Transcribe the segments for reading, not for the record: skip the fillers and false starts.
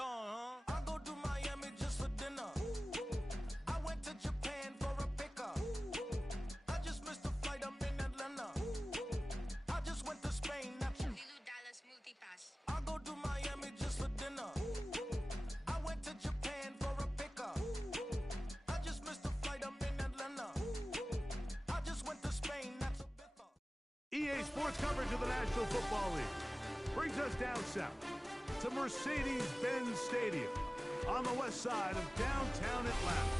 Dawn, huh? I go to Miami just for dinner. I went to Japan for a pickup. I just missed the flight, I'm in Atlanta. I just went to Spain, that's Dallas Multipass. I go to Miami just for dinner. I went to Japan for a pickup. I just missed the flight, I'm in Atlanta. I just went to Spain, that's a bither. EA Sports coverage of the National Football League brings us down south to Mercedes-Benz Stadium on the west side of downtown Atlanta.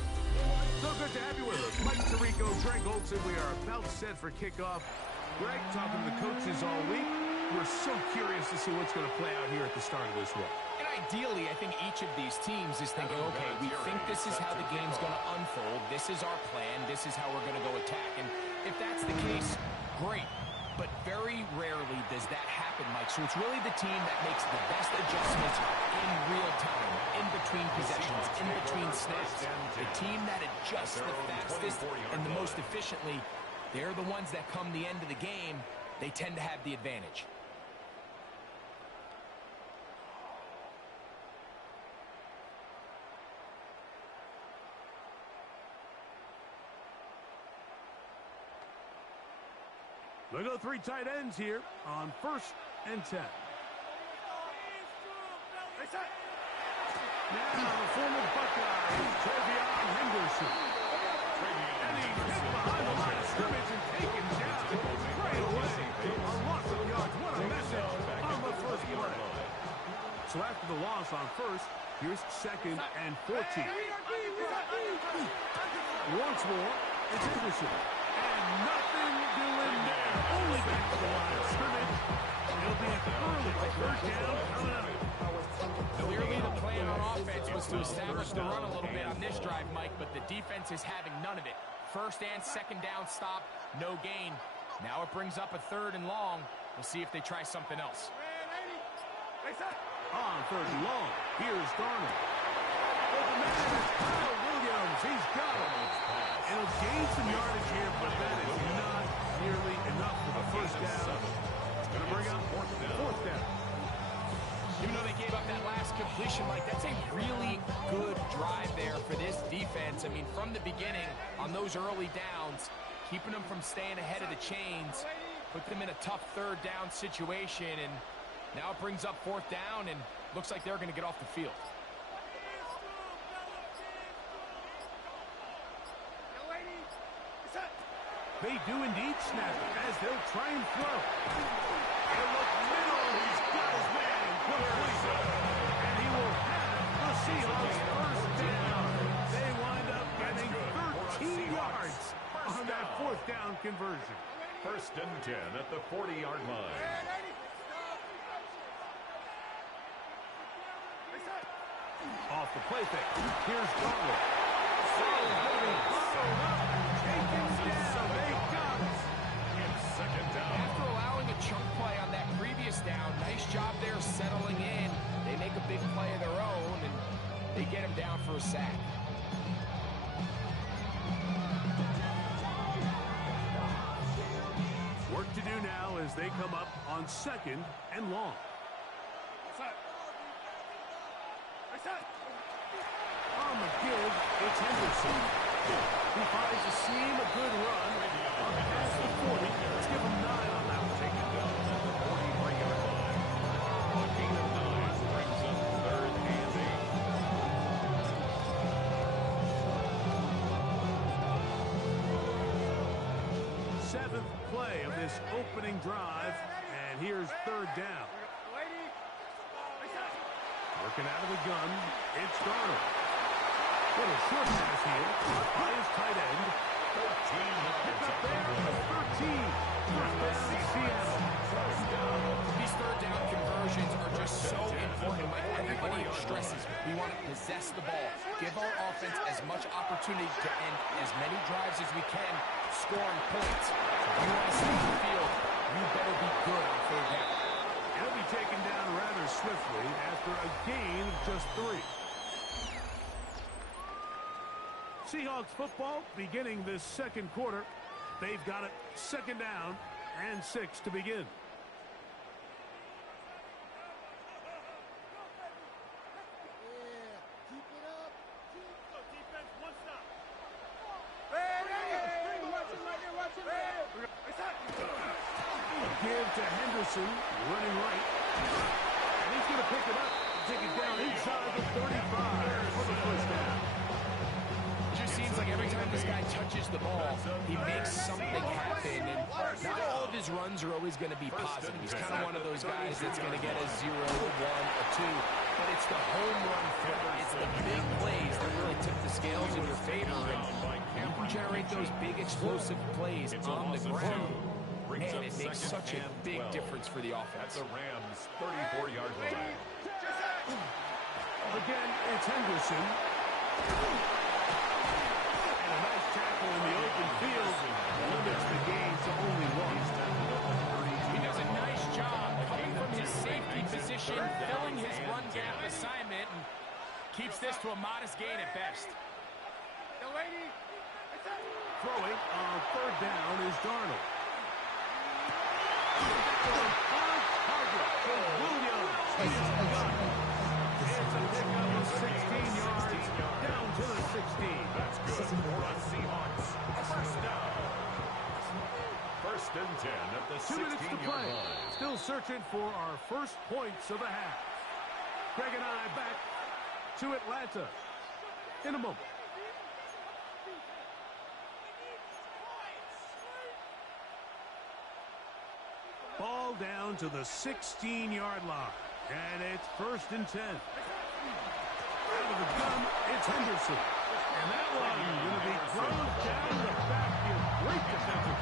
So good to have you with us. Mike Tirico, Greg Olson. We are about set for kickoff. Greg, talking to the coaches all week. We're so curious to see what's going to play out here at the start of this one. And ideally, I think each of these teams is thinking, okay, we think this is how the game's going to unfold. This is our plan. This is how we're going to go attack. And if that's the case, great. But very rarely does that happen, Mike. So it's really the team that makes the best adjustments in real time, in between possessions, in between snaps. The team that adjusts the fastest and the most efficiently, they're the ones that come the end of the game. They tend to have the advantage. They go three tight ends here on 1st and 10. Now the former Buckeye, Travion Henderson. And he's hit behind the line of scrimmage and taken down right away. A loss of yards. What a message on the first play. So after the loss on first, here's 2nd and 14. Once more, it's Henderson. And nothing doing there. Only back to the line of scrimmage. It'll be an early 3rd down coming up. Clearly the plan on offense was to establish the run a little bit on this drive, Mike, but the defense is having none of it. 1st and 2nd down stop, no gain. Now it brings up a 3rd and long. We'll see if they try something else. On 3rd and long, here's Darnold. Open man is Kyle Williams. He's got him. It'll gain some yardage here, but that is not nearly enough for the 1st down. It's going to bring up 4th down. Even though they gave up that last completion, Mike, that's a really good drive there for this defense. I mean, from the beginning, on those early downs, keeping them from staying ahead of the chains, put them in a tough 3rd down situation, and now it brings up 4th down, and looks like they're going to get off the field. They do indeed snap it as they'll try and throw. In the middle, he's got his man complete. And he will have the Seahawks 1st down. They wind up getting 13 yards on that 4th down conversion. 1st and 10 at the 40-yard line. Off the play fake. Here's Darnold. Taken down. They got it. It's 2nd down. After allowing a chunk play on that previous down, nice job there settling in. They make a big play of their own, and they get him down for a sack. Work to do now as they come up on 2nd and long. On the give, it's Henderson. He finds a seam, a good run. On past the 40. Let's give him 9 on that one. Take it down to the 43-yard line. A gain of 9 brings up 3rd and 8. 7th play of this opening drive, and here's 3rd down. Working out of the gun, it's Darnold. Little short pass here by his tight end. 13 yards Up there at the 13. 1st down, Seattle. These 3rd down conversions are just so important. Like everybody stresses, we want to possess the ball, give our offense as much opportunity to end as many drives as we can, scoring points. If you want to stay on the field, you better be good on 3rd down. He'll be taken down rather swiftly after a gain of just 3. Seahawks football beginning this 2nd quarter. They've got it 2nd down and 6 to begin. Henderson running right. And he's going to pick it up and take it down inside the 35 for the first down. Just seems like every time this guy touches the ball, he makes something happen. And not all of his runs are always going to be positive. He's kind of one of those guys that's going to get a 0, a 1, a 2. But it's the home run threat. It's the big plays that really tip the scales in your favor. And you can generate those big explosive plays on the ground. Man, it makes such a big difference for the offense. At the Rams' 34-yard line. Again, it's Henderson. And a nice tackle in the open field limits the gain to only one. He does a nice job coming from his safety position, filling his run gap assignment, and keeps this to a modest gain at best. Throwing on third down is Darnold. It's a pickup of 16 yards down to the 16. That's good for the Seahawks. First down. First and 10 at the 2 minutes to 16-yard play. line. Still searching for our first points of the half. Greg and I back to Atlanta in a moment. Ball down to the 16-yard line. And it's first and 10. Out of the gun, it's Henderson. And that one going to be closed down the backfield. Great defensive.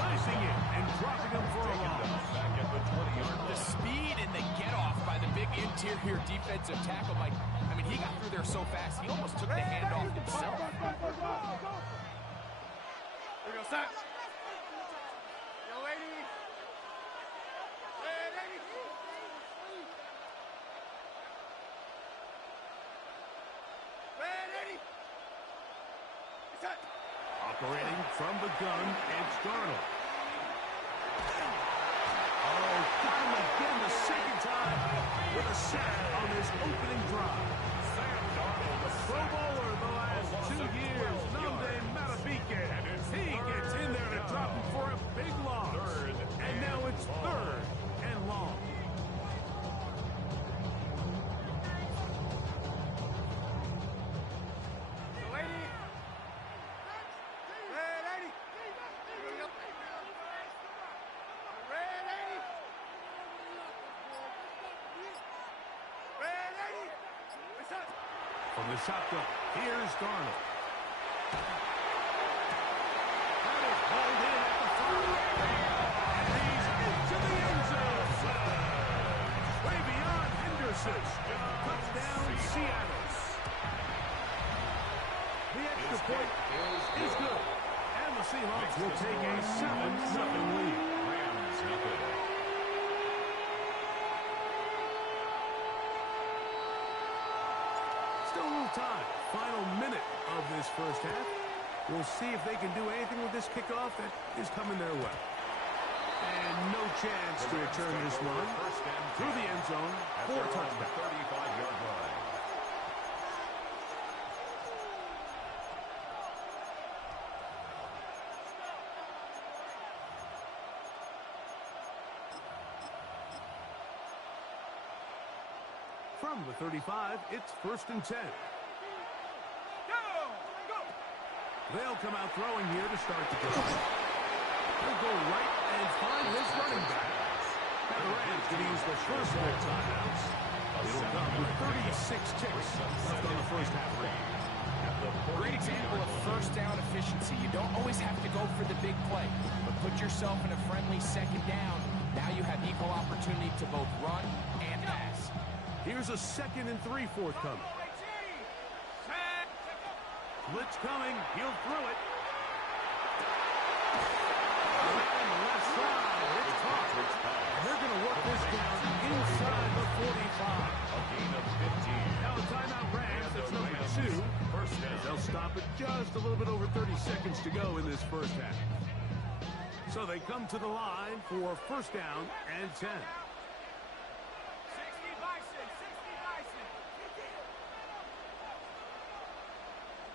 Nicing it and dropping him for a loss. Back at the 20-yard line. The speed and the get-off by the big interior defensive tackle, Mike. I mean, he got through there so fast, he almost took the handoff himself. There we go, set. Yo, lady. Hey, lady. Hey, lady. Set. Operating from the gun, it's Darnold. Oh, got him again the second time with a sack on this opening drive. Sam Darnold, the Pro Bowler the last 2 years, Nande Matabike. He gets in there to drop him for a big loss. And now it's third and long. Yo, lady. Hey, lady. Hey, lady. Hey, lady. Set. From the shotgun, here's Darnold. That is hauled in at the 5. And he's into the end zone. Way beyond Henderson. Touchdown, Seattle. The extra point is good. And the Seahawks will take a 7-0 lead. Rams nothing. Still a little time. Final minute of this first half. We'll see if they can do anything with this kickoff that is coming their way. And no chance to return this one through the end zone for a touchdown. 35-yard line. From the 35, it's first and 10. They'll come out throwing here to start the game. They'll go right and find his running back. Now the Rams going to use the first 4 timeouts. It'll come with 36 ticks left on the first half clock. Great example of first down efficiency. You don't always have to go for the big play, but put yourself in a friendly second down. Now you have equal opportunity to both run and pass. Here's a 2nd and 3 forthcoming. Blitz coming. He'll throw it. And the left side. It's caught. And they're going to work this down inside the 45. A gain of 15. Now a timeout Rams. That's number 2. First down. They'll stop it just a little bit over 30 seconds to go in this first half. So they come to the line for first down and 10. 60 Bison, 60 Bison.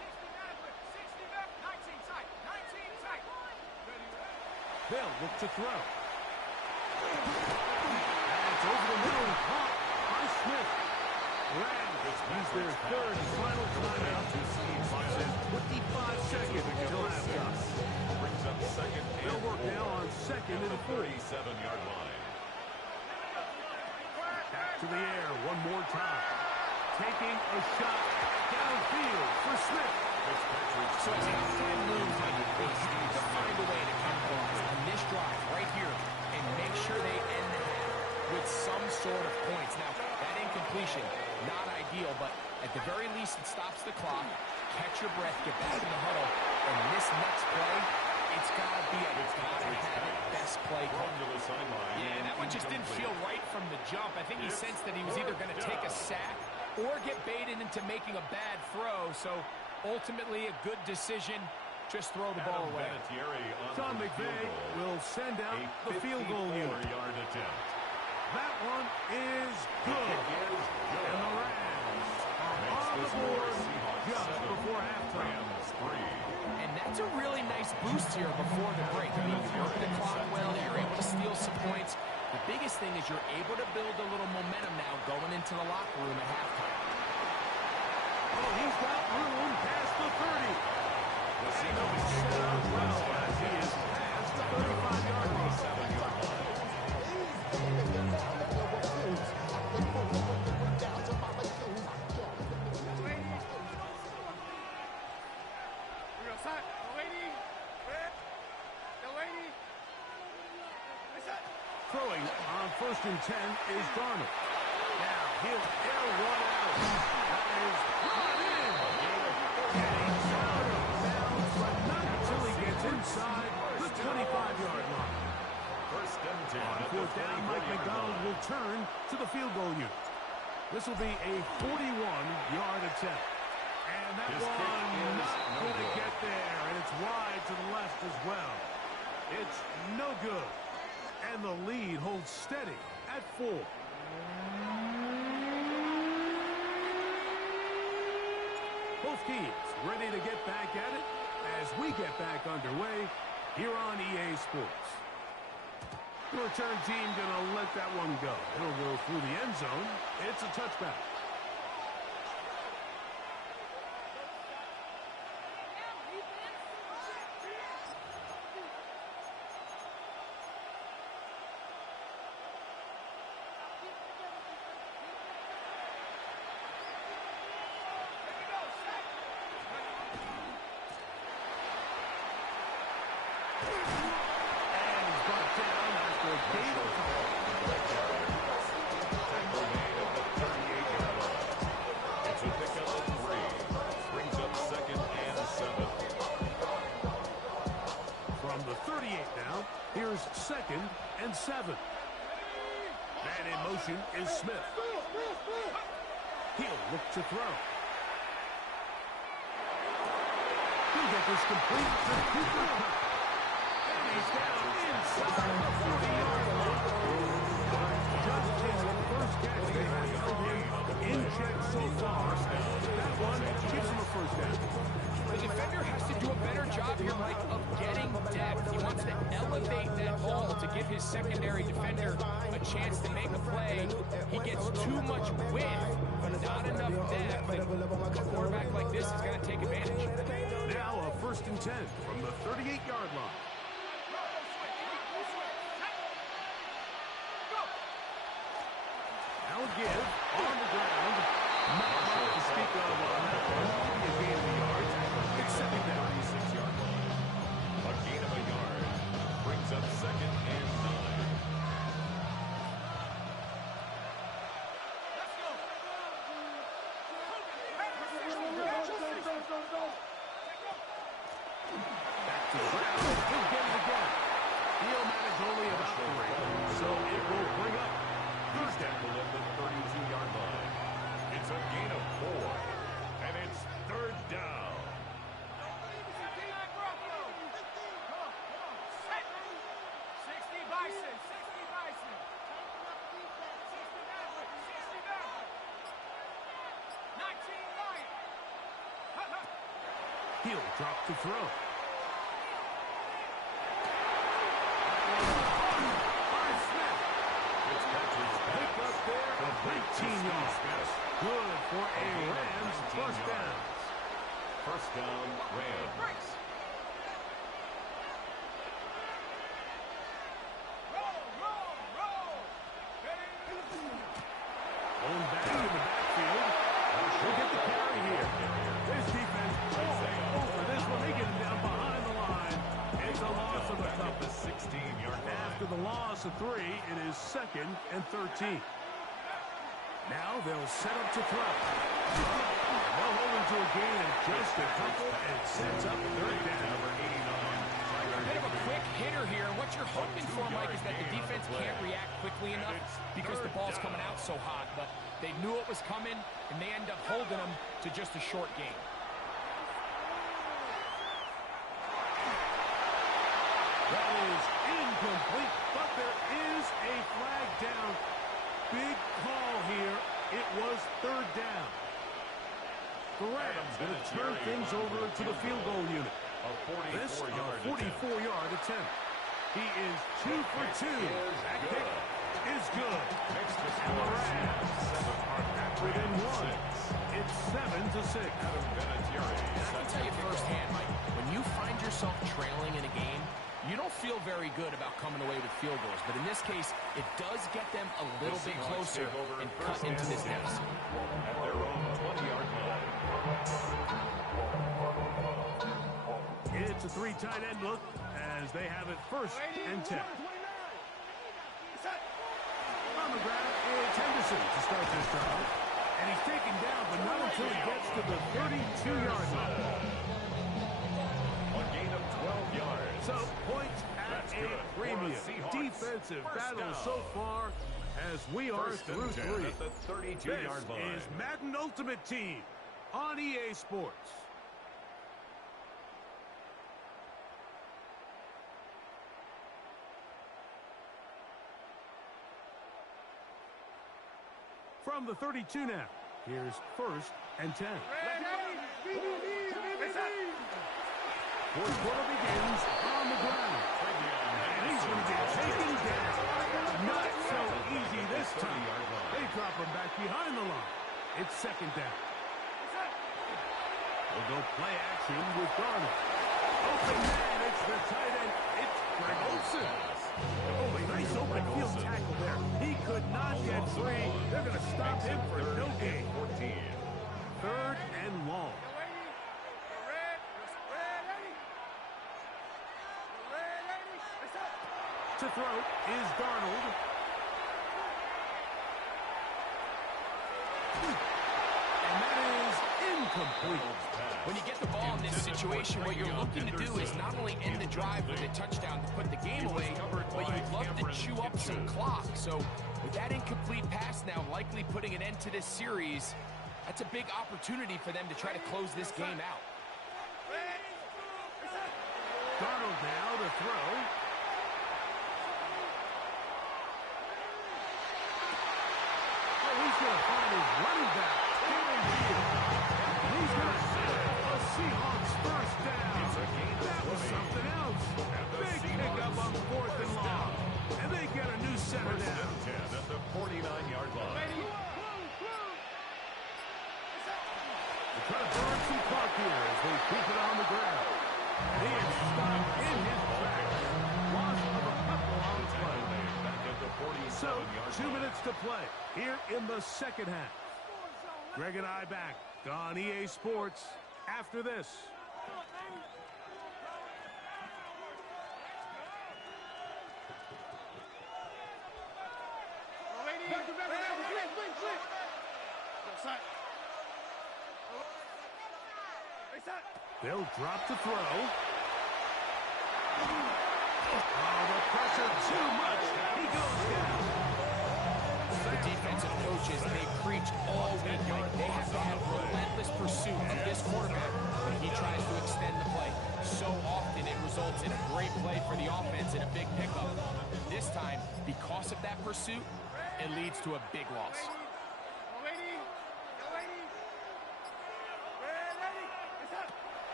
60 Madden, 60 Madden, 19 tight, 19 tight. They'll look to throw. Rams use their third and final timeout. And 25 seconds until halftime. Brings up second and They'll work now on second and 4. 37-yard line. Back to the air one more time. Taking a shot downfield for Smith. So as halftime looms on your face, they need to find a way to capitalize on this drive right here and make sure they end the half with some sort of points. Now, that incompletion, not ideal, but at the very least, it stops the clock. Catch your breath, get back in the huddle, and this next play, it's got to be it's got to have it best play. Yeah, that one just didn't feel right from the jump. I think he sensed that he was either going to take a sack or get baited into making a bad throw. So ultimately a good decision. Just throw the ball away. Sean McVay will send out the field goal unit. That one is good. And the Rams are on the board just before halftime. And that's a really nice boost here before the break. I mean, you work the clock well, you're able to steal some points. The biggest thing is you're able to build a little momentum now going into the locker room at halftime. Oh, he's got room past the 30. Set up well as he is past the 35-yard line. Throwing on 1st and 10 is Darnold. Now he'll air one out. That is run in. Getting out of bounds, but not until he gets inside the 25-yard line. On 4th down, Mike McDonald will turn to the field goal unit. This will be a 41-yard attempt. And that one not going to get there, and it's wide to the left as well. It's no good. And the lead holds steady at 4. Both teams ready to get back at it as we get back underway here on EA Sports. The return team going to let that one go. It'll go through the end zone. It's a touchback. Here's 2nd and 7. Man in motion is Smith. He'll look to throw. He'll get this complete to Cooper Kupp. And he's down inside the 40-yard line. Just his first catch they have held him in check so far. That one gives him a first down. The defender has to do a better job here, Mike, of getting depth. He wants to elevate that ball to give his secondary defender a chance to make a play. He gets too much width, not enough depth. And a quarterback like this is going to take advantage. Now a 1st and 10 from the 38-yard line. Now give on the ground. Not much to speak of on that one. A gain of the yards. It's 2nd down. 36-yard line. A gain of a yard brings up 2nd and 9. Back to the ground. He'll get it again. He'll manage only about 3. So it will bring up 3rd down. At the 32-yard line. It's a gain of 4. And it's 3rd down. 60 Bison, 60 Bison. 60 Maverick, 60 Maverick. 19 Lion. He'll drop to throw. Pick up there, 19 yards. Good loss of 3. It is 2nd and 13. Now they'll set up to throw. They'll hold him to a gain of just a couple, and it sets up 3rd down. Number 89. A bit of a quick hitter here, and what you're hoping for, Mike, is that the defense can't react quickly enough because the ball's coming out so hot. But they knew it was coming, and they end up holding them to just a short gain. That is incomplete, but there is a flag down. Big call here. It was 3rd down. The Rams going to turn things over to the field goal unit. This a 44-yard attempt. He is 2 for 2. That kick is good. And the Rams are back within 1. It's 7-6. I can tell you firsthand, Mike, when you find yourself trailing in a game, you don't feel very good about coming away with field goals. But in this case, it does get them a little bit closer and cut into this deficit. At their own 20-yard line. It's a 3 tight end look as they have it 1st and 10. On the ground, it's Henderson to start this drive. And he's taken down, but not until he gets to the 32-yard line. A gain of 12 yards. So, points at a premium. Defensive battle so far as we are through 3. At the 32-yard line. This is Madden Ultimate Team on EA Sports. From the 32 now, here's 1st and 10. Fourth quarter begins on the ground. And he's going to get taken down. Not so easy this time. They drop him back behind the line. It's 2nd down. We'll go play action with Darnold. Open man, it's the tight end. It's Greg Olsen. Oh, a nice open field tackle there. He could not get free. They're going to stop him for no gain. 3rd and long. To throw is Darnold. And that is incomplete. When you get the ball in this situation, what you're looking to do is not only end the drive with a touchdown to put the game away, but you'd love to chew up some clock. So with that incomplete pass now likely putting an end to this series, that's a big opportunity for them to try to close this game out. Darnold now to throw. He's going to find his running back. And he's going to set a Seahawks 1st down. That was something else. Big pickup on 4th and long. And they get a new center down. 10 at the 49-yard line. They try to burn some clock here as they keep it on the ground. And he is stopped in his tracks. Loss of a couple on the play. So, 2 minutes to play here in the 2nd half. Greg and I back on EA Sports after this. They'll drop to throw. Oh, the pressure too much. He goes down. The defensive coaches, they preach all week. They have to have relentless pursuit of this quarterback when he tries to extend the play. So often it results in a great play for the offense and a big pickup. This time, because of that pursuit, it leads to a big loss.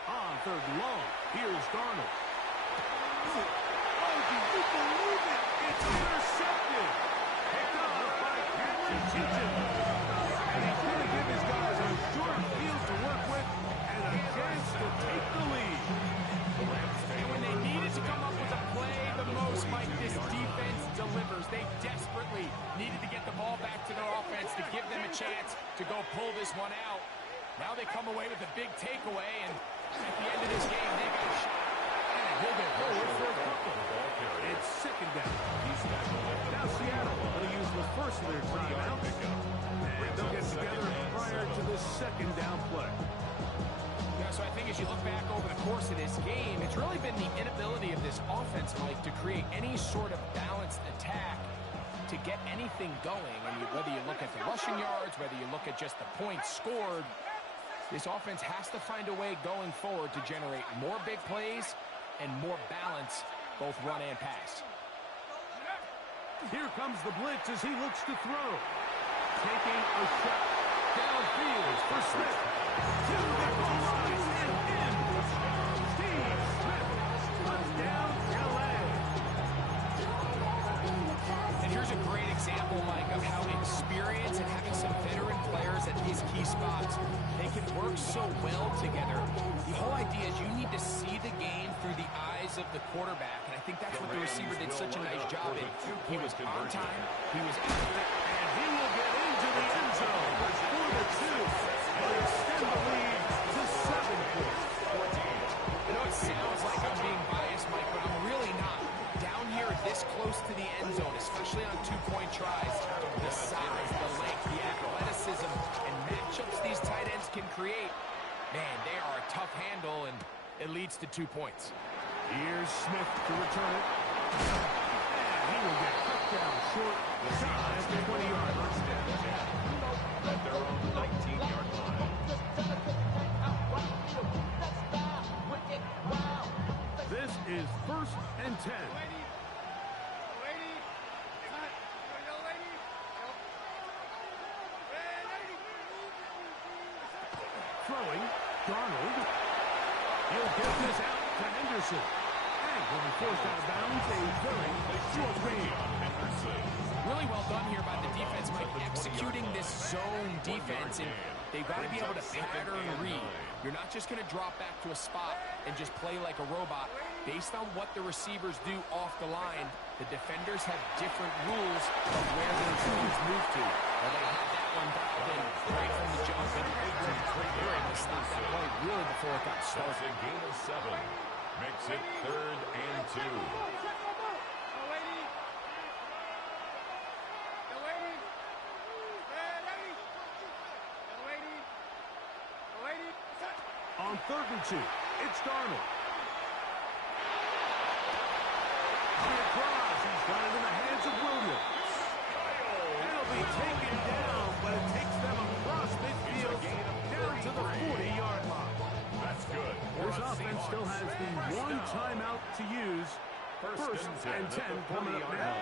On 3rd and long, here's Darnold. Oh, do you believe it? It's intercepted. Picked up by Patrick Chinchin. And he's going to give his guys a short field to work with and a chance to take the lead. And when they needed to come up with a play the most, Mike, this defense delivers. They desperately needed to get the ball back to their offense to give them a chance to go pull this one out. Now they come away with a big takeaway, and at the end of this game, they got a shot. And a He'll get forward for a couple. It's second down. Now Seattle will use the first of their timeouts. And they'll get together prior to the second down play. Yeah, so I think as you look back over the course of this game, it's really been the inability of this offense, Mike, to create any sort of balanced attack to get anything going. And whether you look at the rushing yards, whether you look at just the points scored, this offense has to find a way going forward to generate more big plays and more balance, both run and pass. Here comes the blitz as he looks to throw. Taking a shot downfield for Smith. To the goal line and in. Steve Smith. Touchdown, LA. And here's a great example, Mike, of how experience and having some veteran players at these key spots, they can work so well together. The whole idea is you need to see the game through the eyes of the quarterback, and I think that's what the receiver did such a nice job in. He was on time, he was accurate, And he will get into the end zone for the two. And extend the lead to 7 points. I know it sounds like I'm being biased, Mike, but I'm really not. Down here this close to the end zone, especially on two-point tries, the size, the length, the athleticism, and matchups these tight ends can create, man, they are a tough handle, and it leads to 2 points. Here's Smith to return it. And he will get cut down short. Shy at the 20-yard line. At their own 19-yard line. This is 1st and 10. Throwing, Darnold. He'll get this out to Henderson. And will be forced out of bounds. A very short range. Really well done here by the defense, Mike, executing this zone defense, and they've got to be able to pattern read. You're not just going to drop back to a spot and just play like a robot. Based on what the receivers do off the line, the defenders have different rules of where their teams move to. Well, they had that one dialed in right from the jump, and they were able to stop that play really before it got started. That's a gain of 7. Makes it 3rd and 2. On 3rd and 2, it's Darnold. Across, he's got it in the hands of Williams. It'll be taken down, but it takes them across midfield down to the 40-yard line. That's good. This offense still has the one timeout to use. 1st and 10 coming up now.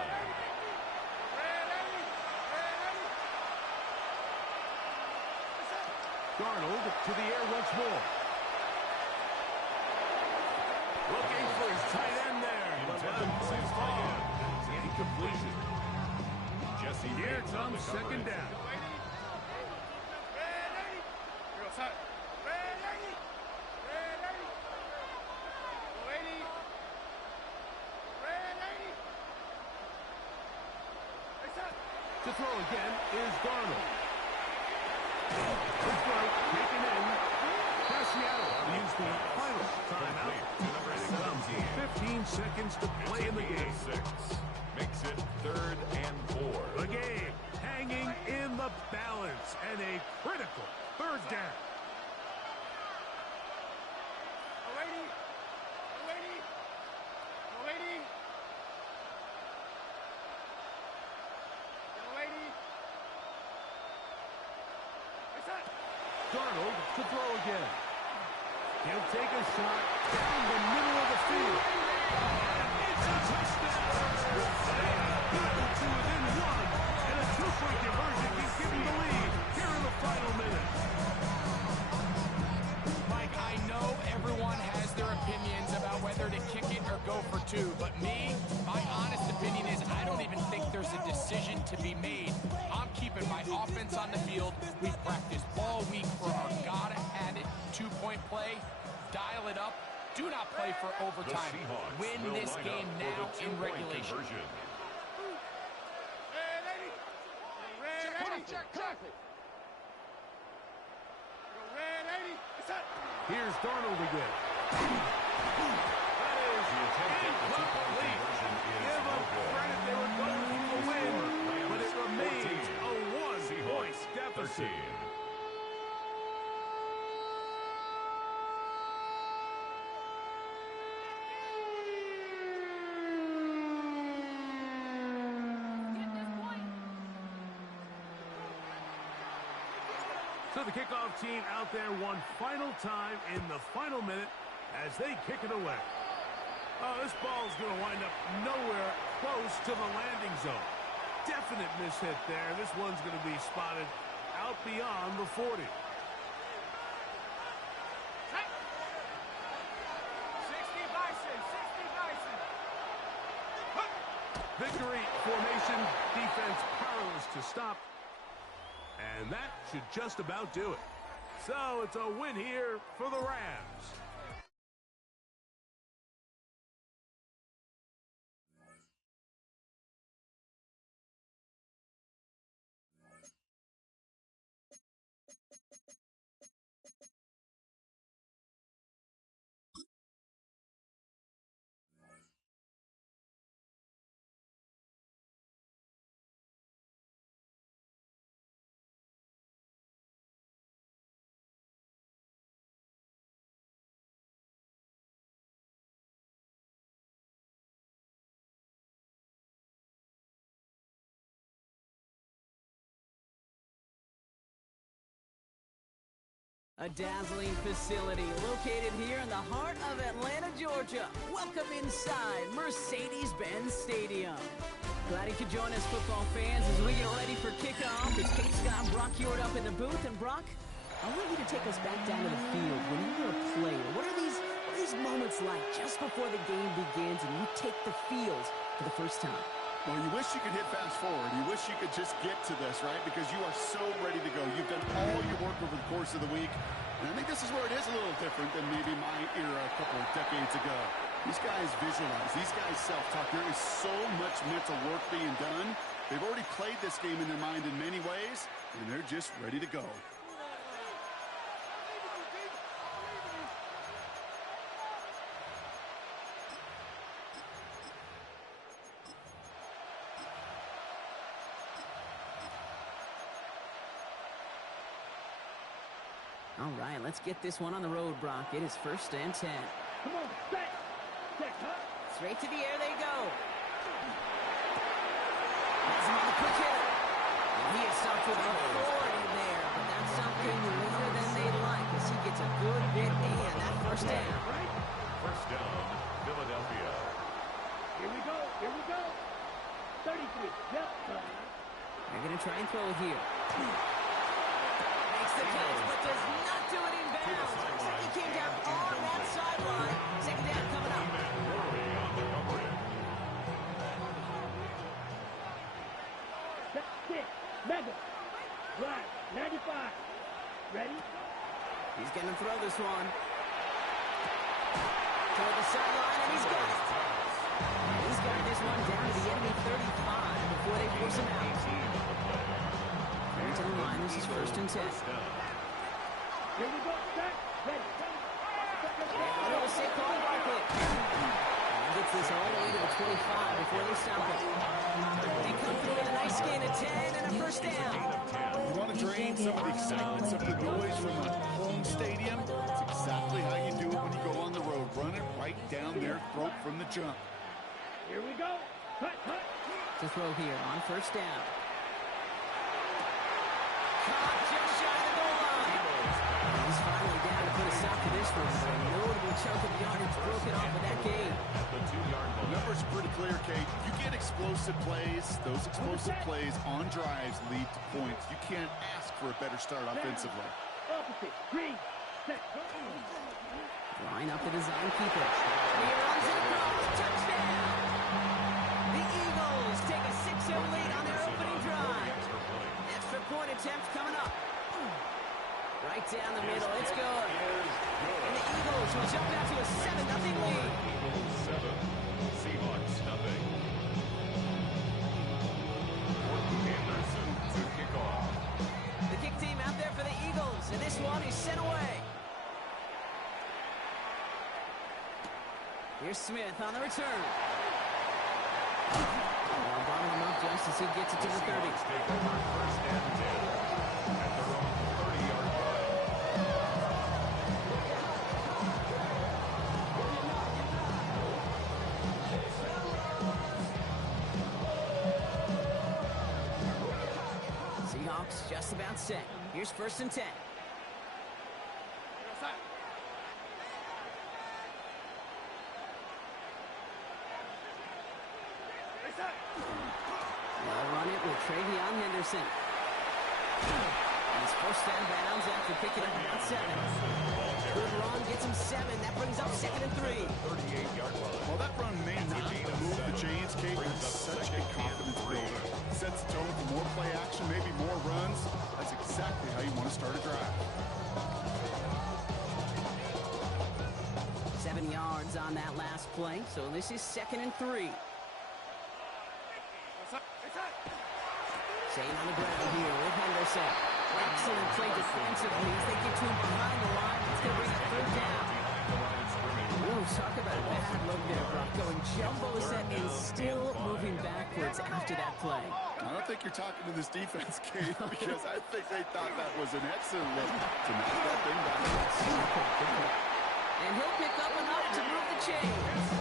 Darnold to the air once more. Looking for his tight end there. But let him too far. Incomplete. Here comes 2nd down. To throw again is Darnold. The throw taken in. Seattle will use the final timeout. 15 seconds to play in the game. 6 makes it 3rd and 4. The game hanging in the balance and a critical 3rd down. Darnold to throw again. He'll take a shot down the middle of the field. It's a touchdown. They have gotten to within 1, and a 2-point conversion can give them the lead here in the final minutes. Mike, I know everyone has their opinions about whether to kick it or go for 2, but my honest opinion is I don't even think there's a decision to be made. I'm keeping my offense on the field. We've practiced all week for our gotta-have-it 2-point play. Dial it up. Do not play for overtime. Win this game now in regulation. Here's Darnold again. That is Incomplete. Give them credit. They were going for the win, but it remains a 1-point deficit. So the kickoff team out there one final time in the final minute as they kick it away. Oh, this ball is going to wind up nowhere close to the landing zone. Definite mishit there. This one's going to be spotted out beyond the 40. 60 Bison, 60 Bison. Victory formation, defense powerless to stop. And that should just about do it. So it's a win here for the Rams. A dazzling facility located here in the heart of Atlanta, Georgia. Welcome inside Mercedes-Benz Stadium. Glad you could join us, football fans, as we get ready for kickoff. It's Kate Scott and Brock Hewitt up in the booth. And Brock, I want you to take us back down to the field. When you're a player, what are these moments like just before the game begins and you take the field for the first time? Well, you wish you could hit fast forward. You wish you could just get to this, right? Because you are so ready to go. You've done all your work over the course of the week. And I think this is where it is a little different than maybe my era a couple of decades ago. These guys visualize. These guys self-talk. There is so much mental work being done. They've already played this game in their mind in many ways, and they're just ready to go. All right, let's get this one on the road, Brock. It is 1st and 10. Come on, set, huh? Straight to the air they go. That's him on the quick hitter. And he is stopped with authority there, but that's something later than they'd like as he gets a good bit in that 1st down. First down, Philadelphia. Here we go. 33. Yep. They're going to try and throw it here. Makes the catch, but does not do it in bounds. Looks like he came down on that sideline. 2nd down coming up. Set, 6. Mega. Right. 95. Ready? He's going to throw this one. Toward the sideline, and he's got it. He's got this one down to the enemy 35 before they force him out. To the line, this is 1st and 10. Here we go. Set. Ready. And it'll say Paul Barkley. Gets this all the way to the 25 before they stop it. They come through with a nice gain of 10 and a 1st down. You want to drain some of the excitement, some of the noise from the home stadium? It's exactly how you do it when you go on the road. Run it right down their throat from the jump. Here we go. Cut. To throw here on 1st down. Caught just shy of the goal line. He's finally down to put a stop to this one. A notable chunk of yardage broken off of that game. The 2-yard line. The numbers are pretty clear, Kate. You get explosive plays. Those explosive plays on drives lead to points. You can't ask for a better start offensively. Opposite. Green. Set. Line up the design keeper. He runs it across. Touchdown. The Eagles take a 6-0 lead on their opening drive. Extra point attempt coming up. Right down the middle. It's good. And the Eagles will jump out to a 7-0 lead. Eagles 7, Seahawks nothing. Anderson to kick off. The kick team out there for the Eagles, and this one is sent away. Here's Smith on the return. Bottom him up just as he gets it to the 30. First and 10 at their own 30-yard line. Seahawks just about set. Here's 1st and 10. They'll run it with Travion Henderson. He's first down bounds after picking up about 7. Good run gets him 7. That brings up 2nd and 3. 38-yard line. Well, that run may not move the chains, Kate, but it's such a confidence builder. Sets the tone for more play action, maybe more runs. That's exactly how you want to start a drive. 7 yards on that last play, so this is 2nd and 3. Staying on the ground here with Henderson. Excellent play defensively as they get to him behind the line. It's going to bring up 3rd down. Ooh, talk about a bad look there, Brock. Going jumbo set and still moving backwards after that play. I don't think you're talking to this defense, Kate, because I think they thought that was an excellent look to knock that thing back. And he'll pick up enough to move the chains.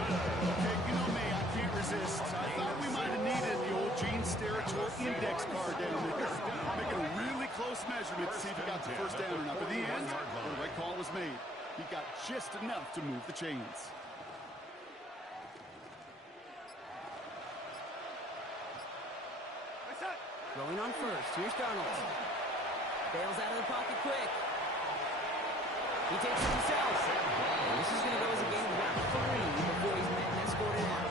Okay, you know me, I can't resist. I thought we might have needed the old Gene Steratore index card down there. Making a really close measurement to see if he got the 1st down or not. But in the end, the right call was made. He got just enough to move the chains. Going on first. Here's Darnold. Bails out of the pocket quick. He takes it himself. And this is going to go as a gain of about 3 before he's met and escorted out.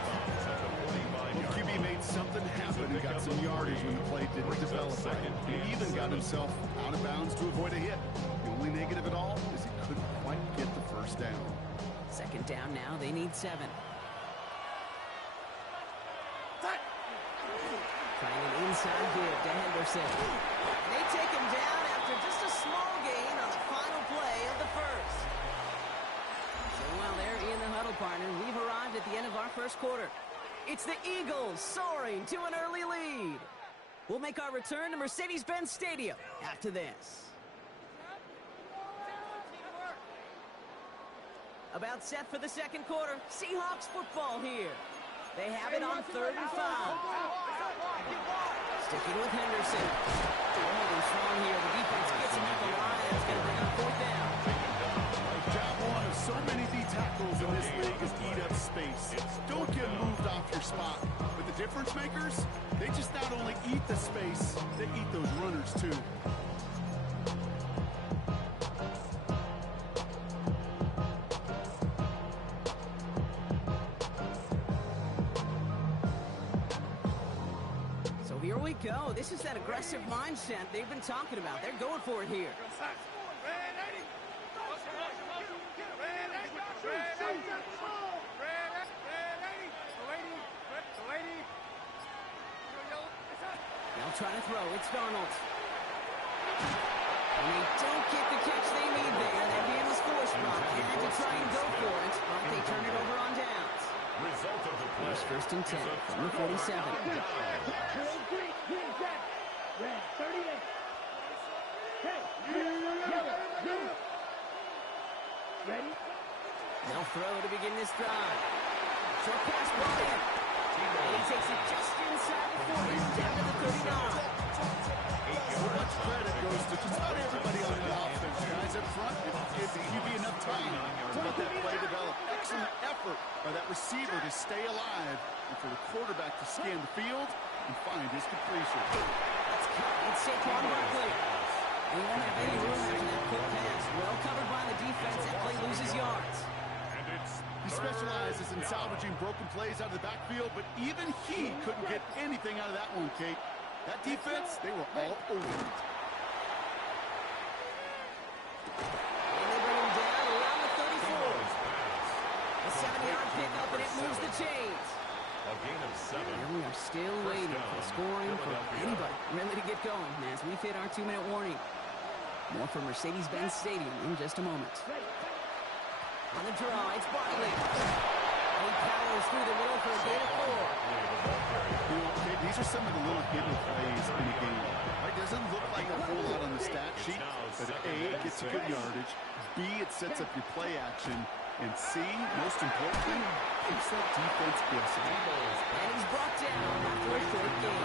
Well, QB made something happen and got some yardage when the play didn't develop right. He even got himself out of bounds to avoid a hit. The only negative at all is he couldn't quite get the 1st down. 2nd down now. They need 7. Trying an inside give to Henderson. They take him down after just a small gain on the final play of the 1st. So while they're in the huddle, partner, we've arrived at the end of our 1st quarter. It's the Eagles soaring to an early lead. We'll make our return to Mercedes-Benz Stadium after this. About set for the 2nd quarter. Seahawks football here. They have it on 3rd and 5. Sticking with Henderson. Holding strong here. The defense gets him at the line, and it's going to bring up 4th down. Job one of so many D tackles in this league is eat up space. Don't get moved off your spot. But the difference makers, they just not only eat the space, they eat those runners too. Here we go. This is that aggressive mindset they've been talking about. They're going for it here. They'll try to throw. It's Darnold. And they don't get the catch they need there. That man was forced, Brock. They had to try and go for it, but they turn it over on downs. Result of the play. Here's 1st and 10 from the 47. Red, 38. Hey, yellow. Ready? They'll throw to begin this drive. Short pass brought in. And he takes it just inside the 40, down to the 39. So much credit goes to just about everybody on the offense. Guys up front, if you be enough time to let that play develop. Excellent effort by that receiver to stay alive and for the quarterback to scan the field and find his completion. It's Saquon Barkley. He won't have any room after that quick pass. Well covered by the defense. That play loses yards. He specializes in salvaging broken plays out of the backfield, but even he couldn't get anything out of that one, Kate. That defense, they were all over it. And they bring him down around the 34. A 7-yard pickup, and it moves the chains. A gain of 7. And we are still waiting for the scoring for anybody ready to get going as we hit our 2-minute warning. More from Mercedes-Benz Stadium in just a moment. On the draw, it's Barkley. He powers through the middle for a gain of 4. You know, these are some of the little hidden plays in the game. It doesn't look like a whole lot on the stat sheet, but A, it gets you good yardage. B, it sets up your play action. And C, most importantly, keeps that defense guessing. And he's brought down after a short gain.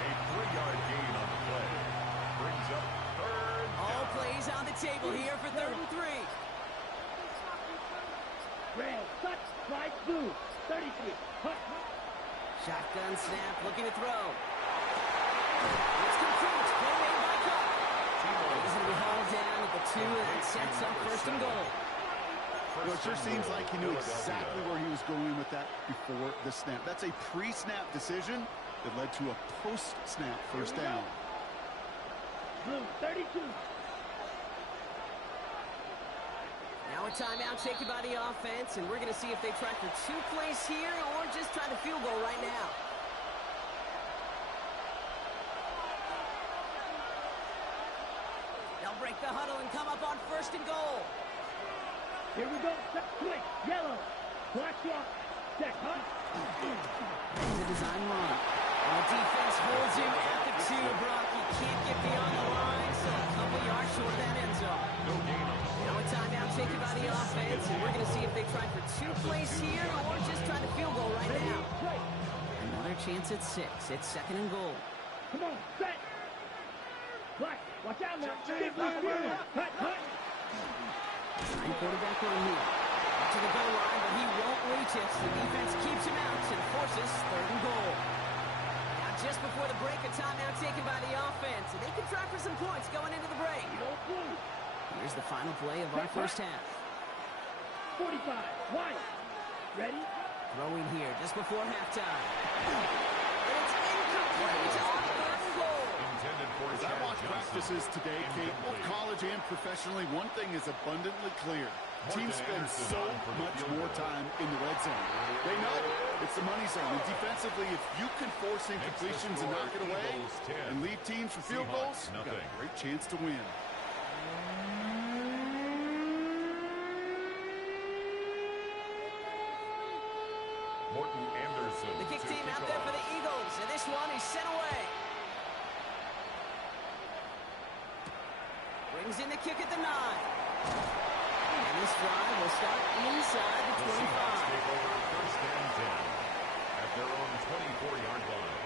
A 3-yard gain on the play. Brings up third down. All plays on the table here for 3rd and 3. Red, cut, slide, blue, 33, hut. Shotgun snap, looking to throw. It's complete. Play made by Cook. He's going to be hauled down at the 2, and it sets up 1st and goal. Well, it sure seems like he knew exactly where he was going with that before the snap. That's a pre-snap decision that led to a post-snap 1st down. Blue, 32. Now a timeout taken by the offense, and we're going to see if they try for 2 plays here or just try the field goal right now. They'll break the huddle and come up on 1st and goal. Here we go. Set, quick, yellow. Black block. Set, hut. And the design run. The defense holds him at the 2, Brock. He can't get beyond the line, so a couple yards short of that end zone. No gain on the Now a timeout taken by the offense, and we're going to see if they try for 2 plays here or just try the field goal right now. Another chance at 6. It's 2nd and goal. Come on, set. Black, watch out now. Big black field. Hut, hut. Design quarterback run here. Up to the goal line, but he won't reach it. The defense keeps him out and forces 3rd and goal. Now just before the break, a timeout taken by the offense, and they can try for some points going into the break. Here's the final play of our 1st half. 45, wide. Ready? Throwing here just before halftime. And it's incomplete on 3rd and goal. intended for As I watch practices today, Kate, both college and professionally, one thing is abundantly clear. Teams spend so much more time in the red zone. They know it's the money zone. And defensively, if you can force incompletions and knock it away and lead teams for field goals, you've got a great chance to win. Morton Anderson. The kick team out there for the Eagles, and this one is sent away. Brings in the kick at the 9. And this drive will start inside the 25. Take over 1st and 10 at their own 24-yard line.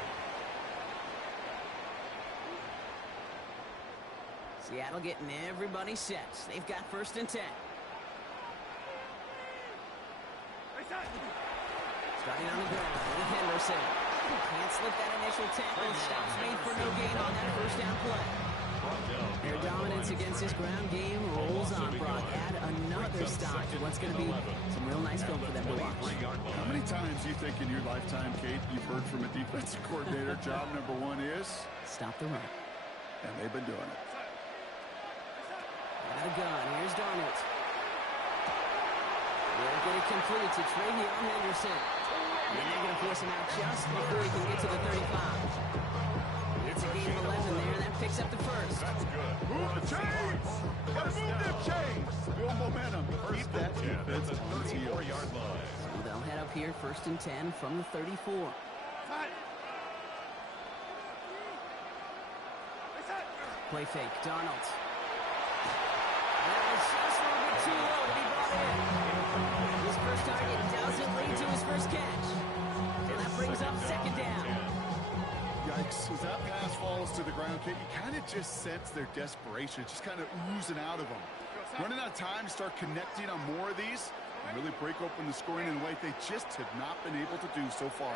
Seattle getting everybody set. They've got 1st and 10. Starting on the ground with Henderson. Can't slip that initial tackle. Stops made for no gain on that 1st down play. Their dominance against this ground game rolls on, Brock. Add another stop to what's going to be some real nice film for them to watch. How many times do you think in your lifetime, Kate, you've heard from a defensive coordinator, job number 1 is? Stop the run. And they've been doing it. Got a gun. Here's Darnold. They'll get it complete to Travion Henderson. And they're going to force him out just before he can get to the 35. It's a gain of 11 there. That picks up the 1st. That's good. Move the chains! Gotta move them chains! Build momentum. Keep that defense on its heels. 34-yard line. So they'll head up here 1st and 10 from the 34. Play fake. Darnold. That was just a little bit too low to be brought in. His first target doesn't lead to his first catch. And that brings up 2nd down. Yikes. As that pass falls to the ground, Kate, you kind of just sense their desperation. It's just kind of oozing out of them. Running out of time to start connecting on more of these and really break open the scoring in a way they just have not been able to do so far.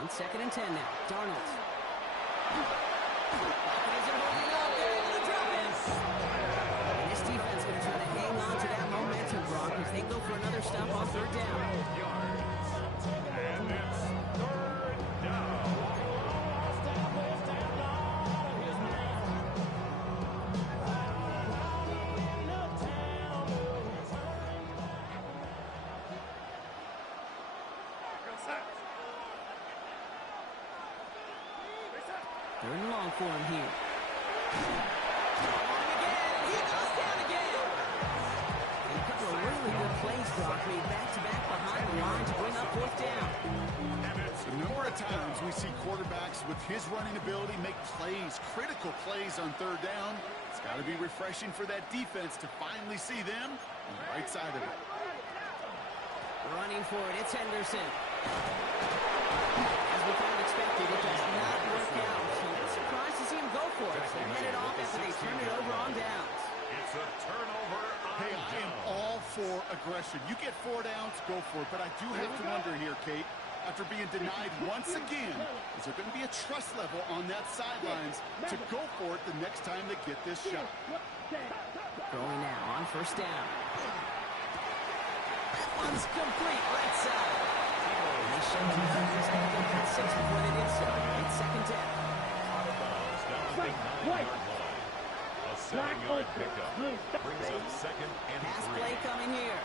On 2nd and 10 now. Darnold. And this defense going to try to hang on to that momentum, Brock, as they go for another stop on 3rd down. And it's 3rd down. Third and long for him here. He goes down again. And a couple of really good plays, Brock, made back-to-back behind the line to bring up fourth down. A number of times we see quarterbacks with his running ability make plays, critical plays on third down. It's got to be refreshing for that defense to finally see them on the right side of it. Running for it, it's Henderson. As we kind of expected, it does not work out. So I'm surprised to see him go for it. They let it off after they turn it over on downs. It's a turnover on Hey, I am all for aggression. You get 4 downs, go for it. But I do have to wonder here, Kate, after being denied once again, is there going to be a trust level on that sidelines to go for it the next time they get this shot? Going now on first down. That one's complete right side. They showed defense to get that 6 before they did so. It's second down. out of bounds down the 9-yard line. A 7-yard pickup brings up second and Pass 3. play coming here.